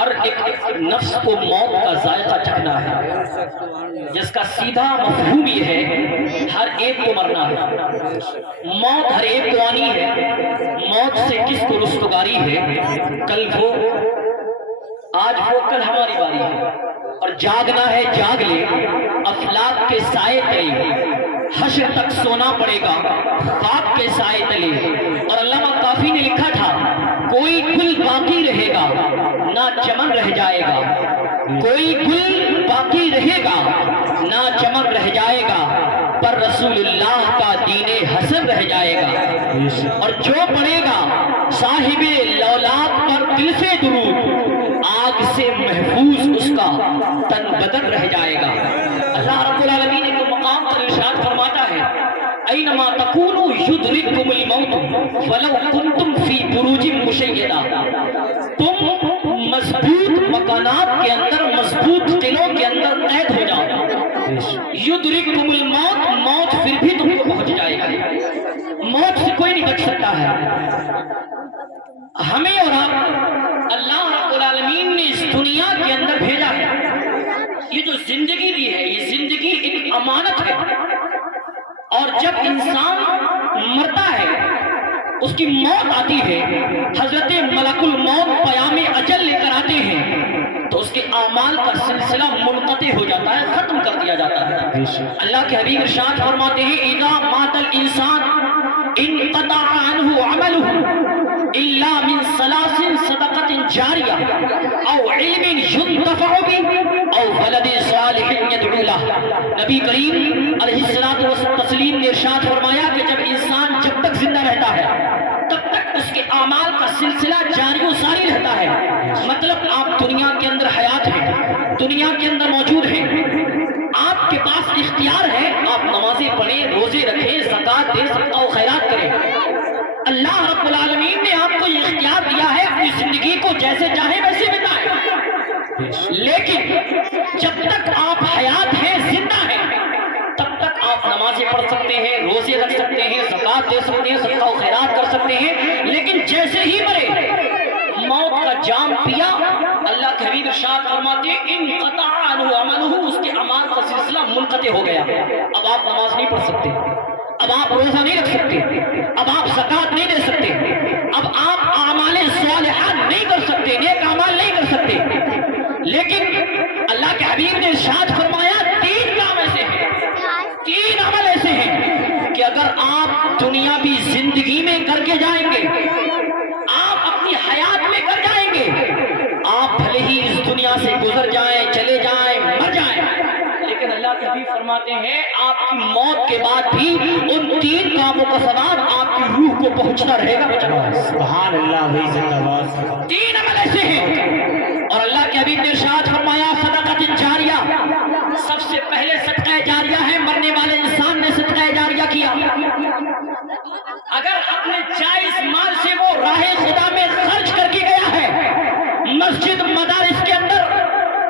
ہر ایک نفس کو موت کا ذائقہ چکھنا ہے، جس کا سیدھا مفہوم یہ ہے ہر ایک کو مرنا ہے، موت ہر ایک کو آنی ہے۔ موت سے کس کو رستگاری ہے؟ کل وہ، آج وہ، کل ہماری باری ہے، اور جاگنا ہے جاگ لے، افلاک کے سائے تلے، حشر تک سونا پڑے گا خواب کے سائے تلے۔ اور علامہ کافی نے لکھا تھا کوئی گل باقی رہے گا نہ چمن رہ جائے گا، کوئی گل باقی رہے گا نہ چمن رہ جائے گا، پر رسول اللہ کا دین حسن رہ جائے گا۔ اور جو پڑھے گا صاحب لولاک پر دل سے درود، آگ سے محفوظ اس کا تن بدن رہ جائے گا۔ اللہ رب العالمین ایک مقام پر ارشاد فرماتا ہے اینما تکونوا یدرککم الموت ولو کنتم فی بروج مشیدہ، تم مضبوط مکانات کے اندر، مضبوط قلعوں کے اندر قید ہو جاؤ، یدرککم الموت، موت پھر بھی تم کو پہنچ جائے گی، موت سے کوئی نہیں بچ سکتا ہے۔ ہمیں اور آپ اللہ رب العالمین نے اس دنیا کے اندر بھیجا ہے، یہ جو زندگی دی ہے یہ زندگی ایک امانت ہے، اور جب انسان مرتا ہے اس کی موت آتی ہے، حضرت ملک الموت پیام اجل لے کر آتے ہیں تو اس کے اعمال کا سلسلہ منقطع ہو جاتا ہے، ختم کر دیا جاتا ہے۔ اللہ کے حبیب ارشاد فرماتے ہیں اذا مات الانسان انقطع عنہ عملہ الا من ثلاث صدقۃ جاریہ او علم ينتفع به او ولد صالح يدعو له۔ نبی کریم علیہ الصلوۃ والتسلیم نے ارشاد فرمایا کہ جب انسان جب تک زندہ رہتا ہے تب تک اس کے اعمال کا سلسلہ جاری و ساری رہتا ہے۔ مطلب آپ دنیا کے اندر حیات ہیں، دنیا کے اندر موجود ہیں، آپ کے پاس اختیار ہے، آپ نمازیں پڑھیں، روزے رکھیں، زکوٰۃ دیں، صدقہ و خیرات کریں۔ اللہ رب العالمین نے آپ کو یہ اختیار دیا ہے اپنی زندگی کو جیسے چاہے ویسے بتائیں، لیکن جب تک آپ حیات ہیں، زندہ ہیں، تب تک آپ نمازیں پڑھ سکتے ہیں، روزے رکھ سکتے ہیں، زکوٰۃ دے سکتے ہیں، صدقہ و خیرات کر سکتے ہیں، لیکن جیسے ہی مرے، موت کا جام پیا، اللہ کے حبیب ارشاد فرماتے انقطع عنہ عملہ، اس کے اعمال کا سلسلہ منقطع ہو گیا۔ اب آپ نماز نہیں پڑھ سکتے، اب آپ روزہ نہیں رکھ سکتے، اب آپ زکوٰۃ نہیں دے سکتے، اب آپ اعمال صالحات نہیں کر سکتے، نیک اعمال نہیں کر سکتے، لیکن اللہ کے حبیب نے ارشاد فرمایا تین کام ایسے ہیں، تین عمل ایسے ہیں کہ اگر آپ دنیاوی زندگی میں کر کے جائیں گے، آپ اپنی حیات میں کر جائیں گے، آپ بھلے ہی اس دنیا سے گزر جائیں، چلے جائیں، مر جائیں، لیکن اللہ کے حبیب فرماتے ہیں آپ کی موت کے بعد بھی ان تین کاموں کا ثواب آپ کی روح کو پہنچتا رہے گا۔ سبحان اللہ، تین عمل ایسے ہیں، اور اللہ کے حبیب نے ارشاد فرمایا صدقۃ جاریہ، سب سے پہلے صدقہ جاریہ ہے، مرنے والے انسان نے صدقہ جاریہ کیا، اگر اپنے جائز مال سے وہ راہ خدا میں خرچ کر کے گیا ہے، مسجد مدارس کے اندر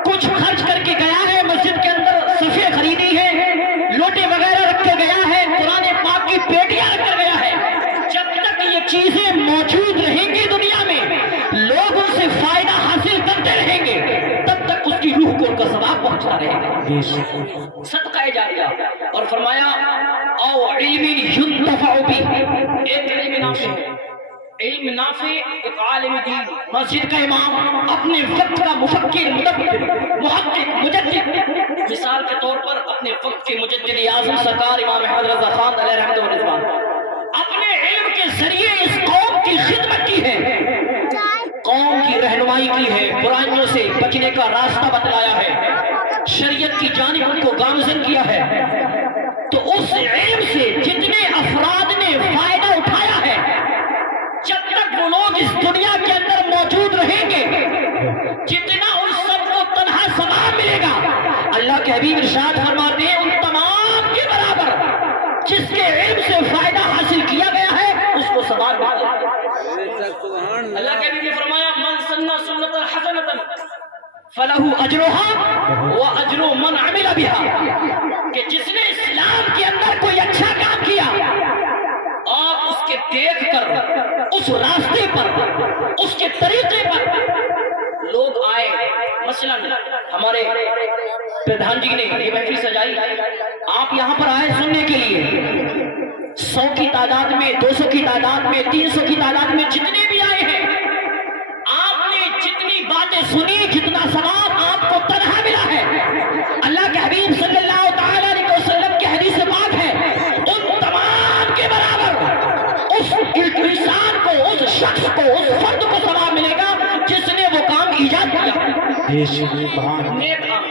کچھ خرچ کر کے گیا ہے، مسجد کے اندر صفے خریدی ہے، لوٹے وغیرہ رکھ کے گیا ہے، قرآن پاک کی پیٹیاں رکھ کر گیا ہے، جب تک یہ چیزیں موجود رہیں گی دنیا میں، لوگ ان سے فائدہ حاصل کرتے رہیں گے، تب تک اس کی روح کو ان کا ثواب پہنچتا رہے گا۔ صدقہ جاریہ، اور فرمایا او علم ينتفع به، ایک علم نافع ہے، علم نافع، ایک عالم دین، مسجد کا امام، اپنے وقت کا مفکر، مدبر، محقق، مجدد، مثال کے طور پر اپنے وقت کے مجدد اعظم سرکار امام احمد رضا خان علیہ رحمۃ و رضوان، اپنے علم کے ذریعے اس قوم کی خدمت کی ہے، قوم کی رہنمائی کی ہے، برائیوں سے بچنے کا راستہ بتلایا ہے، شریعت کی جانب ان کو گامزن کیا ہے، تو اس علم سے جتنے افراد نے فائدہ اٹھایا ہے، جب تک وہ لوگ اس دنیا کے اندر موجود رہیں گے، جتنا ان سب کو تنہا ثواب ملے گا، اللہ کے حبیب ارشاد فرماتے ہیں ان تمام کے برابر جس کے علم سے فائدہ حاصل کیا گیا ہے اس کو ثواب ملے گا۔ اللہ کے حبیب نے فرمایا من سن سنۃ حسنۃ فلہ اجرها واجر من عمل بها، کہ جس نے اسلام کے اندر کوئی اچھا کام کیا اور اس کے دیکھ کر، اس راستے پر، اس کے طریقے پر لوگ آئے، مثلا ہمارے پردھان جی نے یہ محفل سجائی، آپ یہاں پر آئے سننے کے لیے، 100 کی تعداد میں، 200 کی تعداد میں، 300 کی تعداد میں جتنے بھی آئے ہیں، آپ نے جتنی باتیں سنی، جتنا ثواب آپ کو تنہا ملا ہے، اللہ کے حبیب صلی اللہ تعالیٰ علیہ وسلم کی حدیث پاک ہے، ان تمام کے برابر اس انسان کو، اس شخص کو، اس فرد کو ثواب ملے گا جس نے وہ کام ایجاد کیا، نیک کام۔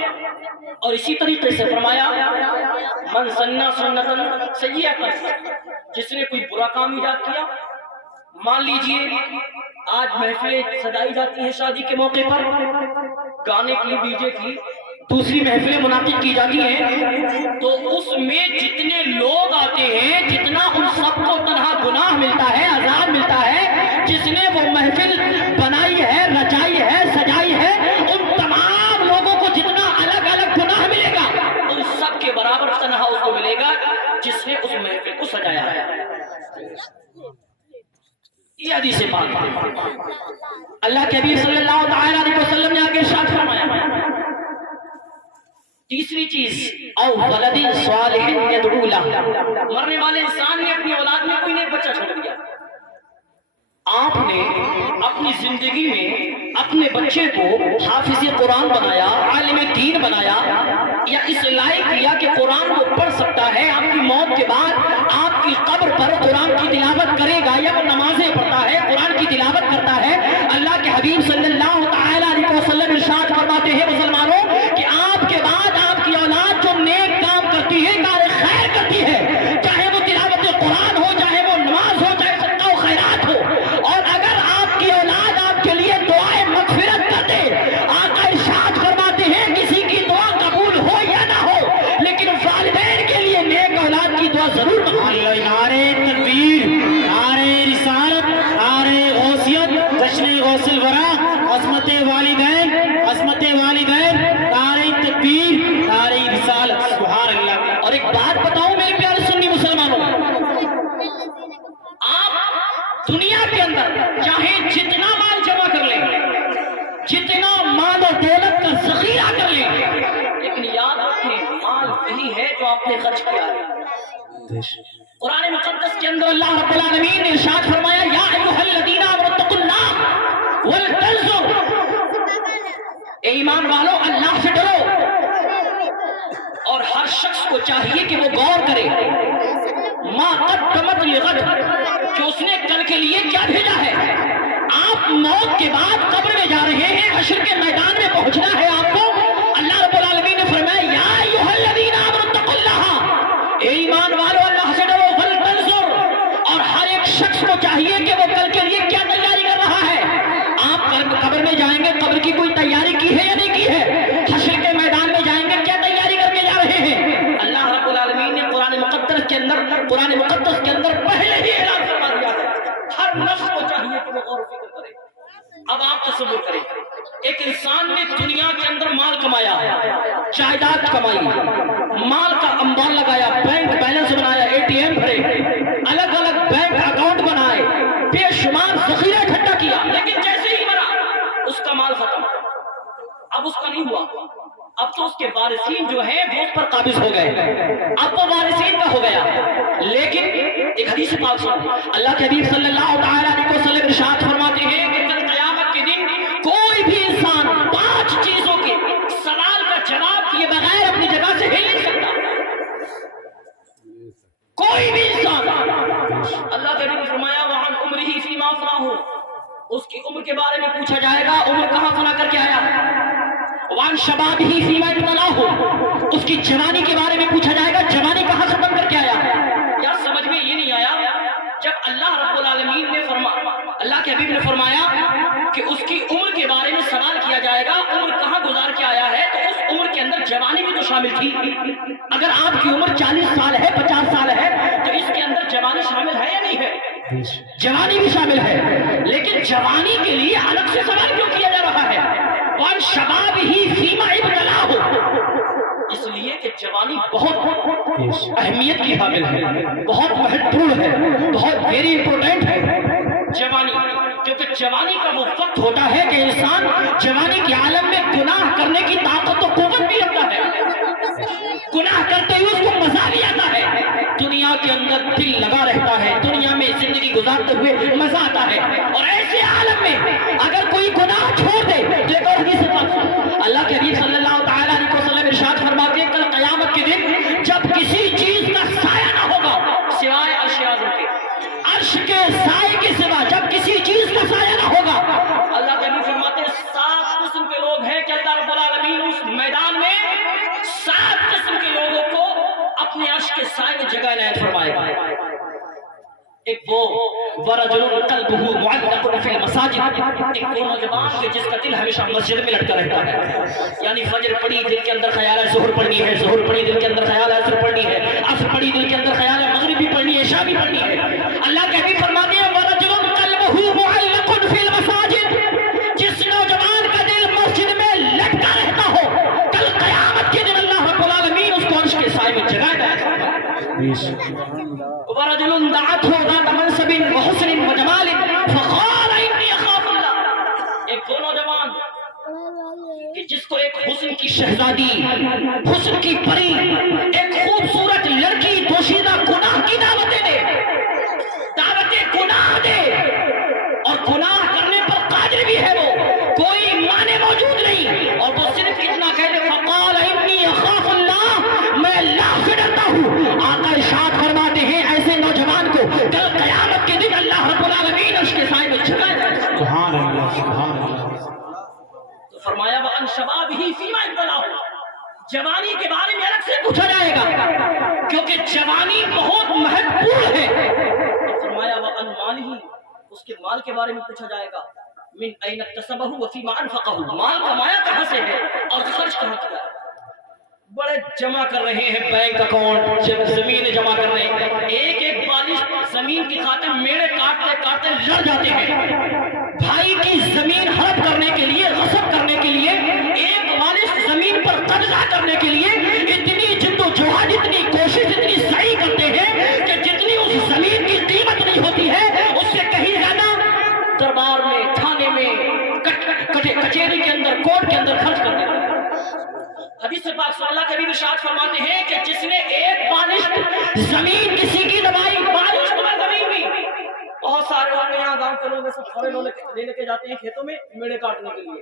اور اسی طریقے سے فرمایا من سنّا سنتن سیئۃ، جس نے کوئی برا کام ایجاد کیا، مان لیجئے آج محفلیں سجائی جاتی ہیں شادی کے موقع پر، گانے کی، ڈی جے کی، دوسری محفلیں منعقد کی جاتی ہیں، تو اس میں جتنے لوگ آتے ہیں، جتنا ان سب کو تنہا گناہ ملتا ہے، عذاب ملتا ہے، جس نے وہ محفل بنائی ہے، رچائی ہے، سجائی ہے، ان تمام لوگوں کو جتنا الگ الگ گناہ ملے گا، ان سب کے برابر تنہا اس کو ملے گا جس نے اس محفل کو سجایا ہے۔ یہ حدیث پاک اللہ کے حبیب صلی اللہ تعالیٰ علیہ وسلم نے آگے ارشاد فرمایا۔ تیسری چیز، او ولد صالح یدعو لہ، مرنے والے انسان نے اپنی اولاد میں کوئی نیک بچہ چھوڑ دیا، آپ نے اپنی زندگی میں اپنے بچے کو حافظ قرآن بنایا، عالم دین بنایا، یا اس لائق کیا کہ قرآن کو پڑھ سکتا ہے، آپ کی موت کے بعد آپ کی قبر پر قرآن کی تلاوت کرے گا، یا وہ نمازیں پڑھتا ہے، قرآن کی تلاوت کرتا ہے۔ اللہ کے حبیب صلی اللہ تعالیٰ علیہ وسلم ارشاد فرماتے ہیں مسلمانوں کہ آپ کے بعد آپ کی اولاد جو نیک کام کرتی ہے، کار خیر کرتی ہے، چاہے وہ تلاوت قرآن ہو، چاہے وہ نماز ہو، چاہے صدقہ و خیرات ہو، اور اگر آپ کی اولاد آپ کے لیے دعائیں مغفرت کر دے، آقا ارشاد فرماتے ہیں کسی کی دعا قبول ہو یا نہ ہو، لیکن والدین کے لیے نیک اولاد کی دعا ضرور مانگے۔ نعرے تکبیر، نعرے رسالت، نعرے غوثیت، جشن غوث الورا، عظمت والدین، عظمت والدین، نعرے تکبیر، نعرے رسالت، سبحان اللہ۔ اور ایک بات بتاؤں میرے پیارے سنی مسلمانوں، آپ دنیا کے اندر چاہے جتنا مال جمع کر لیں، جتنا مال و دولت کا ذخیرہ کر لیں، لیکن یاد رکھیں مال وہی ہے جو آپ نے خرچ کیا ہے۔ قرآن مقدس کے اندر اللہ رب العالمین نے ارشاد فرمایا، یا ایھا الذین آمنوا اتقوا اللہ ولتنظر، اے ایمان والو اللہ سے ڈرو، اور ہر شخص کو چاہیے کہ وہ غور کرے ما قدمت لغد، کہ اس نے کل کے لیے کیا بھیجا ہے۔ آپ موت کے بعد قبر میں جا رہے ہیں، حشر کے میدان میں پہنچنا ہے آپ کو، اللہ رب العالمین نے فرمایا یا ایھا الذین آمنوا اتقوا اللہ، اے ایمان والو اللہ سے ڈرو، ولتنظر، اور ہر ایک شخص کو چاہیے کہ وہ کل کے لیے کیا تیاری کر رہا ہے۔ آپ قبر میں جائیں گے، قبر کی کوئی تیاری کی ہے یا نہیں کی ہے؟ حشر کے میدان میں جائیں گے، کیا تیاری کر کے جا رہے ہیں؟ اللہ رب العالمین نے قرآن مقدس کے اندر پہلے ہی اعلان فرما دیا ہے، ہر نفس کو چاہیے کہ وہ غور و فکر کرے۔ اب آپ تصور کریں، ایک انسان نے دنیا کے اندر مال کمایا، جائیداد کمائی، مال کا انبار لگایا، بینک بیلنس بنایا، اے ٹی ایم بھرے، الگ الگ بینک اکاؤنٹ بنائے، بے شمار ذخیرہ اکٹھا کیا، لیکن جیسے ہی مرا اس کا مال ختم۔ اب اس کا نہیں ہوا، اب تو اس کے وارثین جو ہیں وہ اس پر قابض ہو گئے، اب وہ وارثین کا ہو گیا۔ لیکن ایک حدیث پاک سنو، اللہ کے حبیب صلی اللہ تعالیٰ علیہ وسلم ارشاد فرماتے ہیں کہ کل قیامت کے دن کوئی بھی انسان 5 چیزوں کے سوال کا جواب دیے بغیر اپنی جگہ سے ہل نہیں سکتا، کوئی بھی انسان۔ اللہ کے حبیب نے فرمایا وعن عمرہ فیما افناہ، اس کی عمر کے بارے میں پوچھا جائے گا، عمر کہاں فنا کر کے آیا۔ وعن شبابہ فیما ابتلاہ، اس کی جوانی کے بارے میں پوچھا جائے گا، جوانی کہاں ختم کر کے آیا۔ یا سمجھ میں یہ نہیں آیا، جب اللہ رب العالمین نے اللہ کے حبیب نے فرمایا کہ اس کی عمر کے بارے میں سوال کیا جائے گا، عمر کہاں گزار کے آیا ہے، تو اس عمر کے اندر جوانی بھی تو شامل تھی۔ اگر آپ کی عمر 40 سال ہے، 50 سال ہے، تو اس کے اندر جوانی شامل ہے یا نہیں ہے؟ جوانی بھی شامل ہے، لیکن جوانی کے لیے الگ سے سوال کیوں کیا جا رہا ہے؟ اور شباب ہی فیما ابتلاہ، اس لیے کہ جوانی بہت اہمیت کی حامل ہے، بہت مہتوپورن ہے، بہت ویری امپورٹنٹ ہے۔ جوانی جب کیونکہ جوانی کا وہ وقت ہوتا ہے کہ انسان جوانی کے عالم میں گناہ کرنے کی طاقت و قوت بھی رکھتا ہے، گناہ کرتے ہوئے اس کو مزہ بھی آتا ہے، دنیا کے اندر دل لگا رہتا ہے، دنیا میں زندگی گزارتے ہوئے مزہ آتا ہے۔ اور ایسے عالم میں اگر کوئی گناہ چھوڑ دے تو ایک اور حدیث پاک اللہ کے حبیب صلی اللہ تعالیٰ علیہ وسلم ارشاد فرماتے ہیں کل قیامت کے دن جب کسی چیز کا سایہ نہ ہوگا سوائے عرش اعظم کے، عرش کے سائے کے سوا جب کسی چیز کا سایہ نہ ہوگا، اللہ کے حبیب فرماتے ہیں 7 قسم کے لوگ ہیں کہ اللہ رب العالمین اس میدان میں 7 قسم کے لوگوں کو اپنے عرش کے سائے میں جگہ عنایت فرمائے گا۔ ایک وہ ورجل قلبہ معلق فی المساجد، ایک وہ نوجوان کہ جس کا دل ہمیشہ مسجد میں لٹکا رہتا ہے، یعنی فجر پڑھی دل کے اندر خیال ہے ظہر پڑھنی ہے، ظہر پڑھی دل کے اندر خیال ہے عصر پڑھنی ہے، عصر پڑھی دل کے اندر خیال ہے مغرب بھی پڑھنی ہے، عشاء بھی پڑھنی ہے۔ اللہ کے حبیب فرماتے ہیں ورجل قلبہ معلق فی المساجد، جس نوجوان کا دل مسجد میں لٹکا رہتا ہو کل قیامت کے دن اللہ رب العالمین اس کو عرش کے سائے میں جگہ دے۔ ورجل دعته ذات منصب وحسن وجمال فقال اني اخاف الله، ایک وہ نوجوان کہ جس کو ایک حسن کی شہزادی، حسن کی پری، ایک خوبصورت لڑکی دوشیزہ گناہ کی دعوتیں دے، دعوتیں گناہ دے، اور گناہ کرنے پر قادر بھی ہے، وہ کوئی معنی موجود نہیں، اور وہ صرف اتنا کہہ دے فقال انی اخاف اللہ، میں اللہ سے ڈرتا ہوں۔ آقا ارشاد فرماتے ہیں ایسے نوجوان کو کل قیامت کے دن اللہ رب العالمین اس کے سائے میں جگہ دے گا۔ سبحان اللہ سبحان اللہ۔ تو فرمایا وَعَنْ شَبَابِهِ فِيمَا ابْتَلَاهُ، جوانی کے بارے میں الگ سے پوچھا جائے گا کیونکہ جوانی بہت مہتوپورن ہے۔ تو فرمایا وَعَنْ مَالِهِ، اس کے مال کے بارے میں پوچھا جائے گا مِنْ أَيْنَ اكْتَسَبَهُ وَفِيمَا أَنْفَقَهُ، مال کمایا کہاں سے ہے اور خرچ کہاں کیا ہے۔ بڑے جمع کر رہے ہیں بینک اکاؤنٹ، زمین جمع کر رہے ہیں، ایک ایک بالش زمین کی خاطر میڑے کاٹتے کاٹتے لڑ جاتے ہیں، بھائی کی زمین ہڑپ کرنے کے لیے، غصب کرنے کے لیے، ایک بالش زمین پر قبضہ کرنے کے لیے اتنی جدوجہد، اتنی کوشش، اتنی سعی کرتے ہیں کہ جتنی اس زمین کی قیمت نہیں ہوتی ہے اس سے کہیں زیادہ دربار میں، تھانے میں، کچہری کے اندر، کورٹ کے اندر خرچ کرتے ہیں۔ حدیث پاک صلی اللہ کے نبی ارشاد فرماتے ہیں کہ جس نے ایک بالشت زمین کسی کی دبائی، بالشت میں زمین بھی، بہت سارے لوگ یہاں گاؤں کے لوگ سب تھوڑے لے کے جاتے ہیں کھیتوں میں میڑے کاٹنے کے لیے،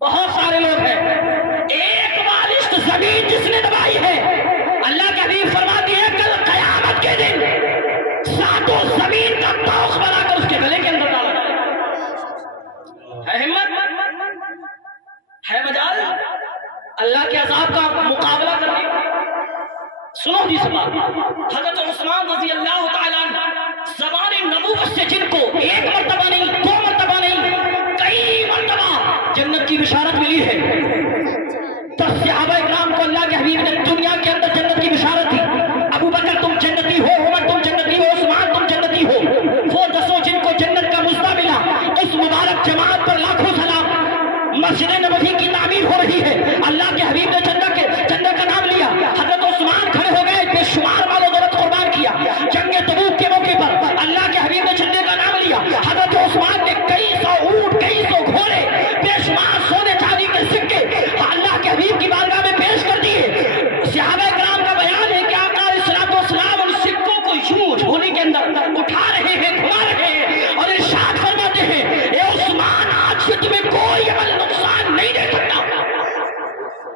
بہت سارے لوگ ہیں، ایک بالشت زمین جس نے دبائی ہے، اللہ کے حبیب فرماتے ہیں کل قیامت کے دن 7 زمین کا توق بنا کر اس کے گلے کے اندر ڈالا جائے گا۔ ہے ہمت، ہے مجال اللہ کے عذاب کا مقابلہ کرنے کا۔ سنو جی بات، حضرت عثمان رضی اللہ تعالیٰ عنہ زبان نبوت سے جن کو ایک مرتبہ نہیں، 2 مرتبہ نہیں، کئی مرتبہ جنت کی بشارت ملی ہے، 10 صحابہ اکرام کو اللہ کے حبیب نے دنیا کے اندر جنت کی بشارت دی، ابو بکر تم جنتی ہو، عمر تم جنتی ہو، عثمان تم جنتی ہو، وہ 10 جن کو جنت کا مزدہ ملا، اس مبارک جماعت پر لاکھوں سلام۔ مسجد نبوی کی تعمیر ہو رہی ہے، اللہ کے حبیب نے جنت کا نام لیا، حضرت عثمان کھڑے ہو گئے، بے شمار مال و دولت قربان کیا، جنگ تبوک کے موقع پر اللہ کے حبیب نے جنت کا نام لیا، حضرت عثمان نے کئی سو اونٹ، کئی سو گھوڑے، بے شمار سونے چاندی کے سکے اللہ کے حبیب کی بارگاہ میں پیش کر دیے۔ صحابہ کرام کا بیان ہے کہ آقا علیہ الصلوۃ والسلام ان سکوں کو یوں جھولی کے اندر اٹھا رہے ہیں، گھما رہے ہیں، اور ارشاد فرماتے ہیں اے عثمان آج سے تمہیں کوئی عمل نقصان نہیں دے سکتا۔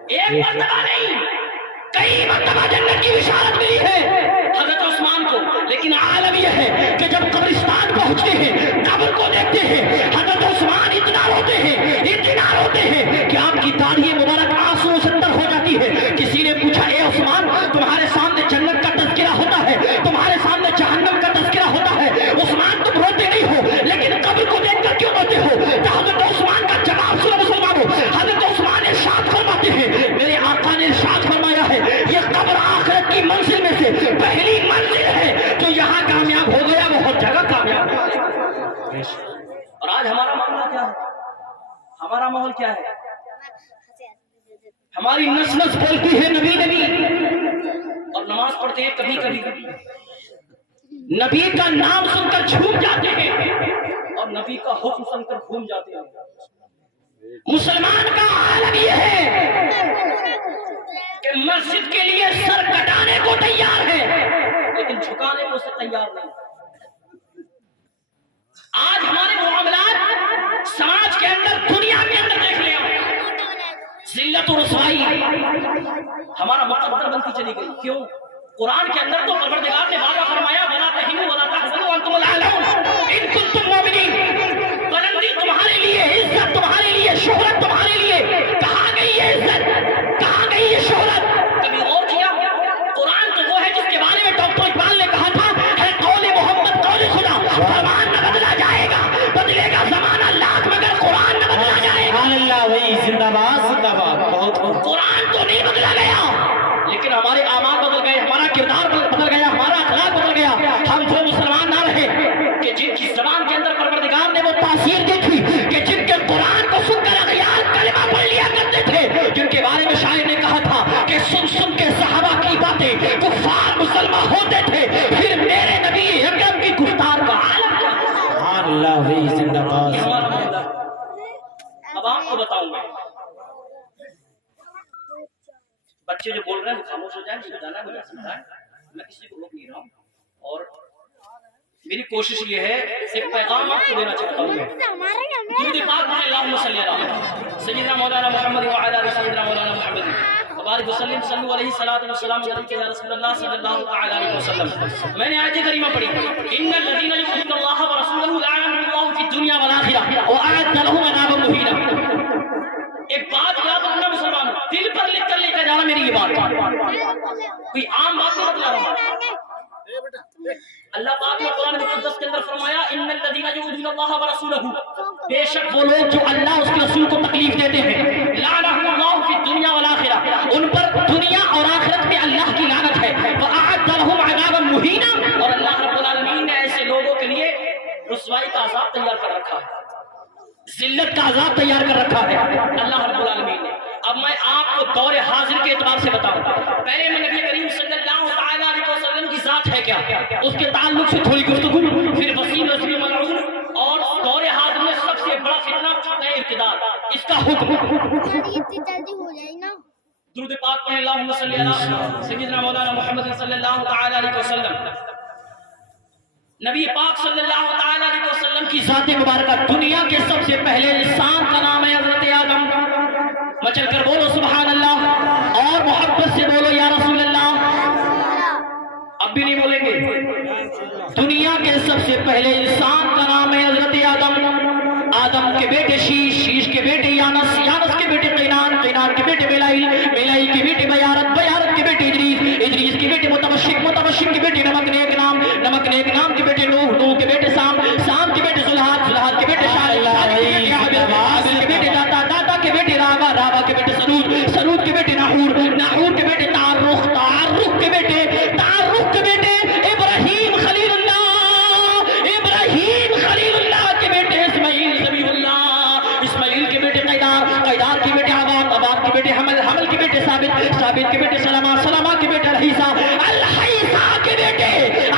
ایک مرتبہ نہیں، کئی مرتبہ جنت کی بشارت ملی ہے حضرت عثمان کو، لیکن عالم یہ ہے کہ جب قبرستان پہنچتے ہیں، قبر کو دیکھتے ہیں، حضرت عثمان اتنا روتے ہیں، اتنا روتے ہیں کہ آپ کی داڑھی مبارک آنسو سے تر ہو جاتی ہے۔ کسی نے پوچھا اے عثمان تمہارے سامنے جنت کا تذکرہ ہوتا ہے، تمہارے سامنے جہنم کا تذکرہ ہوتا ہے، عثمان تم روتے نہیں ہو لیکن قبر کو دیکھ کر کیوں روتے ہو؟ تو حضرت عثمان کا جواب سنو مسلمانوں، حضرت عثمان ارشاد فرماتے ہیں میرے آقا نے ارشاد فرمایا ہے یہ قبر آخرت کی منزل میں سے پہلی منزل ہے، جو یہاں کامیاب ہو گیا وہ ہر جگہ کامیاب ہو گیا۔ اور آج ہمارا معاملہ کیا ہے؟ ہمارا ماحول کیا ہے؟ ہماری نس نس بولتی ہے نبی نبی، اور نماز پڑھتے ہیں کبھی کبھی، نبی کا نام سن کر جھوم جاتے ہیں، اور نبی کا حکم سن کر گھوم جاتے ہیں. مسلمان کا حال یہ ہے کہ مسجد کے لیے سر کٹانے کو تیار ہے لیکن جھکانے کو سے تیار نہیں. آج ہمارے معاملات سماج کے اندر دنیا کے اندر دیکھ لیں ذلت و رسوائی ہمارا مقدر بنتی چلی گئی. کیوں؟ قرآن کے اندر تو پروردگار نے وعدہ فرمایا وَلَا تَهِنُوا وَلَا تَحْزَنُوا وَأَنْتُمُ الْأَعْلَوْنَ إِن كُنتُم مُّؤْمِنِينَ. بلندی تمہارے لیے، عزت تمہارے لیے، شہرت تمہارے لیے. کہاں گئی یہ عزت؟ کہاں گئی یہ شہرت؟ کبھی غور کیا؟ قرآن تو وہ ہے جس کے بارے میں ڈاکٹر اقبال نے کہا تھا ہے قول محمد قول خدا. فرمان نہ بدلا جائے گا، بدلے گا زمانہ لاکھ مگر قرآن نہ بدلا جائے گا. اللہ وہی زندہ باد زندہ باد. بہت قرآن تو نہیں بدلا گیا لیکن ہمارے اعمال بدل گئے، ہمارا کردار بدل گیا، ہمارا اخلاق بدل گیا. ہم وہ مسلمان نہ رہے کہ جن کی زبان کے اندر پروردگار نے وہ تاثیر دیکھی کہ جن کے قرآن کو سن کر اغیار کلمہ پڑھ لیا کرتے تھے، جن کے بارے میں شاعر نے کہا تھا کہ سن سن کے صحابہ کی باتیں کفار مسلمان ہوتے تھے، پھر میرے نبی اکرم کی گفتار کا عالم کیا. اللہ وہی زندہ باد. یہ ہمارا معاملہ. اب آپ کو بتاؤں میں بچے جو بول رہے ہیں خاموش ہو جائیں، جانا مجھے سمجھائیں، میں کسی کو روک نہیں رہا ہوں. اور میری کوشش یہ ہے ایک پیغام آپ کو دینا چاہتا ہوں میں. درود پاک پڑھیں اللہم صلی علی سیدنا مولانا محمد وعلی آل سیدنا مولانا محمد وبارک وسلم صلو علیہ الصلوۃ والسلام علیک یا رسول اللہ صلی اللہ تعالی علیہ وسلم. میں نے آیت کریمہ پڑھی ان الذین یؤذون اللہ ورسولہ لعنهم اللہ فی الدنیا والآخرہ واعد لهم عذابا مہینا. ایک بات یاد رکھنا مسلمان، دل پر لکھ کر لے کر جانا میری یہ بات کوئی عام بات نہیں بتلا رہا. اللہ پاک نے قرآن مقدس کے اندر فرمایا ان الذین یؤذون اللہ ورسولہ، بے شک وہ لوگ جو اللہ اس کے رسول کو تکلیف دیتے ہیں، لعنهم اللہ فی الدنیا والآخرہ، ان پر دنیا اور آخرت میں اللہ کی لعنت ہے. واعد لهم عذابا مہینا، اور اللہ رب العالمین نے ایسے لوگوں کے لیے رسوائی کا عذاب تیار کر رکھا ہے، ذلت کا عذاب تیار کر رکھا ہے اللہ رب العالمین نے. اب میں آپ کو دور حاضر کے اعتبار سے بتاؤں. پہلے میں نبی کریم صلی اللہ تعالی علیہ وسلم کی ذات ہے کیا، اس کے تعلق سے تھوڑی گفتگو، پھر وسیع وسیع ملعون، اور دور حاضر میں سب سے بڑا فتنہ فتنہ ارتداد، اس کا حکم. درود پاک پڑھیں اللہم صلی علی سیدنا مولانا محمد صلی اللہ تعالی علیہ وسلم. نبی پاک صلی اللہ تعالی علیہ وسلم کی ذات مبارکہ، دنیا کے سب سے پہلے انسان کا نام ہے حضرت آدم. مچل کر بولو سبحان اللہ، اور محبت سے بولو یا رسول اللہ. اب بھی نہیں بولیں گے. دنیا کے سب سے پہلے انسان کا نام ہے حضرت آدم. آدم کے بیٹے شیش، شیش کے بیٹے یانس، یانس کے بیٹے قینان، قینان کے بیٹے میلائیل، میلائیل کے بیٹے بیارت، بیارت کے بیٹے ادریس، ادریس کے بیٹے متبشر، متبشر کے بیٹے نمک نیک نام، نمک نیک نام کے بیٹے نوح، نوح کے بیٹے سام، سام کے بیٹے زلحاد، زلحاد کے بیٹے شالح، شالح کے بیٹے حابل، حابل کے بیٹے داتا، داتا کے بیٹے راوا، راوا کے بیٹے سرود، سرود کے بیٹے ناحور، ناحور کے بیٹے تعرخ، تعرخ کے بیٹے، تعرخ کے بیٹے ابراہیم خلیل اللہ، ابراہیم خلیل اللہ کے بیٹے اسماعیل ذبیح اللہ، اسماعیل کے بیٹے قیدار، قیدار کے بیٹے عباد، عباد کے بیٹے حمل، حمل کے بیٹے ثابت، ثابت کے بیٹے سلمہ، سلمہ کے بیٹے الحیسہ، الحیسہ کے بیٹے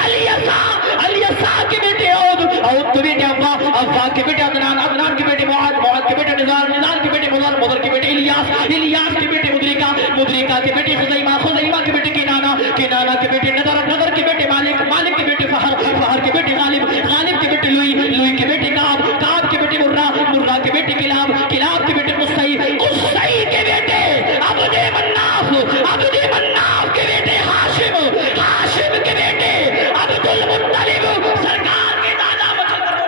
الیسا، الیسا کے بیٹے عود، عود کے بیٹے ابا، ابا کے بیٹے عدنان، عدنان کے بیٹے معاذ، معاذ کے بیٹے نزار، نزار کے بیٹے مضر، مضر کے بیٹے الیاس، الیاس کے بیٹے مدرکہ، مدرکہ کے بیٹے خزیمہ، خزیمہ کے بیٹے کنانہ، کنانہ کے بیٹے نظر، نظر کے بیٹے مالک، مالک کے بیٹے فہر، فہر کے بیٹے غالب، غالب کے بیٹے لوئی، لوئی کے بیٹے کعب، کعب کے بیٹے مرہ، مرہ کے بیٹے کلاب، کلاب کے بیٹے قصی، قصی کے بیٹے عبد مناف، عبد مناف کے بیٹے ہاشم، ہاشم کے بیٹے عبد المطلب، سرکار کے دادا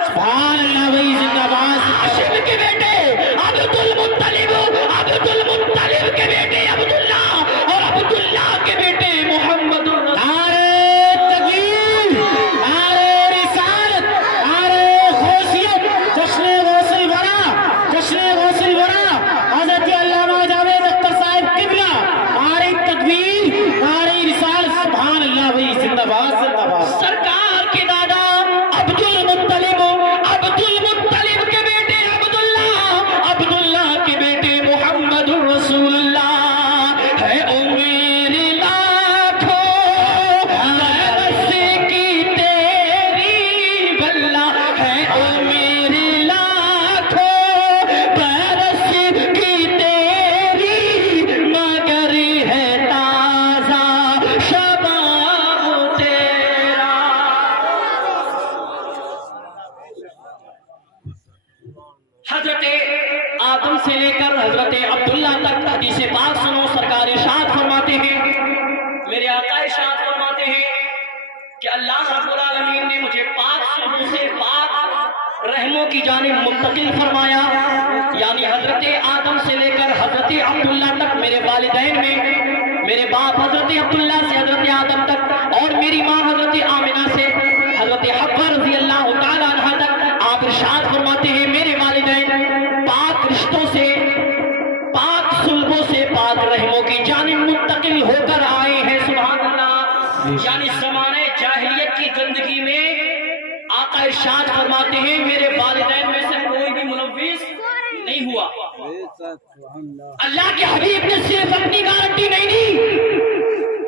سبحان اللہ وہی زندہ باد. ہاشم کے بیٹے عبد المطلب، عبد المطلب کے بیٹے عبداللہ، اور عبداللہ سے لے کر حضرت عبداللہ تک حدیث پاک سنو. سرکار ارشاد فرماتے ہیں, میرے آقا ارشاد فرماتے ہیں کہ اللہ رب العالمین نے مجھے پاک صلبوں سے پاک رحموں کی جانب منتقل فرمایا. یعنی حضرت آدم سے لے کر حضرت عبداللہ تک میرے والدین میں, میرے باپ حضرت عبداللہ سے حضرت آدم تک, اور میری ماں حضرت آمنہ سے حضرت حوا رضی اللہ تعالیٰ عنہ تک, آپ ارشاد فرماتے ہیں میرے والدین پاک رشتوں سے, پاک صلبوں سے پاک رحموں کی جانب منتقل ہو کر آئے ہیں. سبحان اللہ. یعنی زمانہ جاہلیت کی زندگی میں آقا ارشاد فرماتے ہیں میرے والدین میں سے کوئی بھی ملوث نہیں ہوا. اللہ کے حبیب نے صرف اپنی گارنٹی نہیں دی,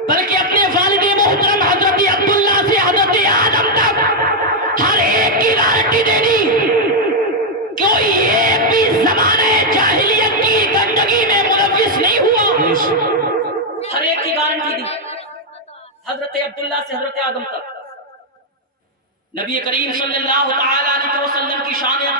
بلکہ اپنے والد محترم حضرت عبداللہ سے حضرت آدم تک ہر ایک کی گارنٹی دے دی. کوئی ایک بھی زمانے جاہلیت کی گندگی میں ملوث نہیں ہوا, ہر ایک کی گارنٹی دی. حضرت عبداللہ سے حضرت آدم تک نبی کریم صلی اللہ تعالی علیہ وسلم کی شان